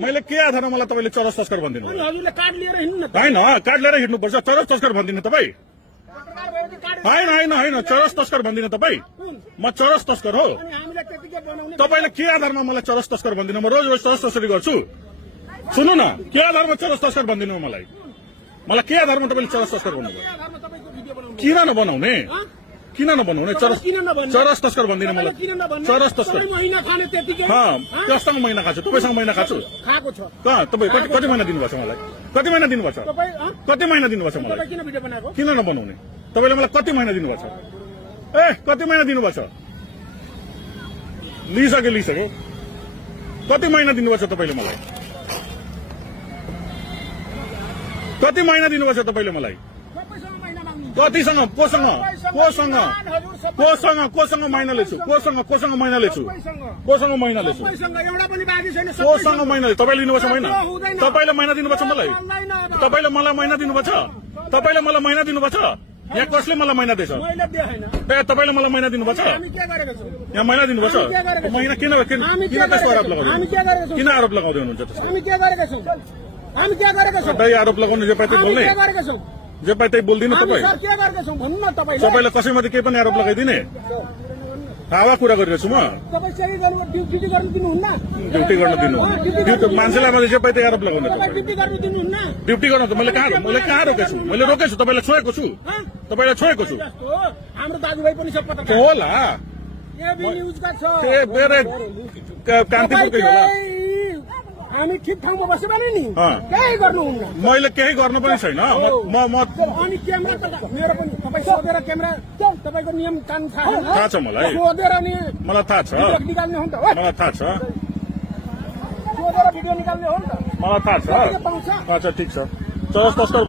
मैले के आधारमा मलाई तपाईले चरस तस्कर भन्दिनु हजुरले कार्ड लिएर हिँड्नु न हैन कार्ड लिएर हिँड्नुपर्छ चरस तस्कर भन्दिनु तपाई हैन हैन हैन चरस तस्कर भन्दिनु तपाई म चरस तस्कर हो तपाईले के आधारमा मलाई चरस तस्कर भन्दिनु म रोज रोज चरस तस्करी गर्छु सुन्नु न के आधारमा चरस तस्कर भन्दिनु मलाई के आधारमा तपाईले चरस तस्कर भन्नुभयो किन नबनाउने किन नबनाउने चरस तस्कर भन्दिनु मलाई चरस तस्कर कसँग महिना खाछु तपाईसँग महिना खाछु खाएको छ कहाँ तपाई कति महिना दिनुभएको छ मलाई कति महिना दिनुभएको छ कति महिना दिनुभएको छ मलाई किन भिडियो बनाएको किन नबनाउने तपाईले मलाई कति महिना दिनुभएको छ ए कति महिना दिनुभएको छ लिइसक्यो कति महिना दिनुभएको छ तपाईले मलाई कति महिना दिनुभएको छ तपाईले मलाई कतिसँग कोसँग महिना लेछु कोसँग महिना लेछु कोसँग महिना लेछु कोसँग महिना तपाईले लिनुभएको छ महिना तपाईले महिना दिनुभएको छ मलाई तपाईले मलाई महिना दिनुभएको छ तपाईले मलाई महिना दिनुभएको छ यहाँ कसले मलाई महिना दिएछ ए तपाईले मलाई महिना दिनुभएको छ यहाँ महिना दिनुभएको छ महिना किन त्यस्तो आरोप लगाउँदै किन आरोप लगाउँदै हुनुहुन्छ त्यस्तो आरोप लगाउने जे पाए बोल्ने जे पाए त्यही बोल्दिनु तपाईँ सबैलाई कसैमाथि केही पनि आरोप लगाइदिने हावा कुरा गरिरहेछु म ड्युटी गर्न दिनु मान्छेलाई जे पाए त्यही आरोप लगाउने ड्युटी गर्न त मैले कहाँ रोकेछु मैले रोकेछु तपाईँलाई छोएको छु हाम्रो दाजुभाइ पनि सब पत्ता होला कान्तिपुरकै होला हामी ठिक ठाउँमा बस्यो भने नि केही गर्नुहुन्न मैले केही गर्न पनि छैन अनि क्यामेरा मेरो पनि तपाईँ सोधेर क्यामेरा तपाईँको नियम कानुन थाहा छ मलाई सोधेर नि मलाई थाहा छ निकाल्ने हो नि त मलाई थाहा छ सोधेर भिडियो निकाल्ने हो नि त मलाई थाहा छ अच्छा ठिक छ चरस तस्कर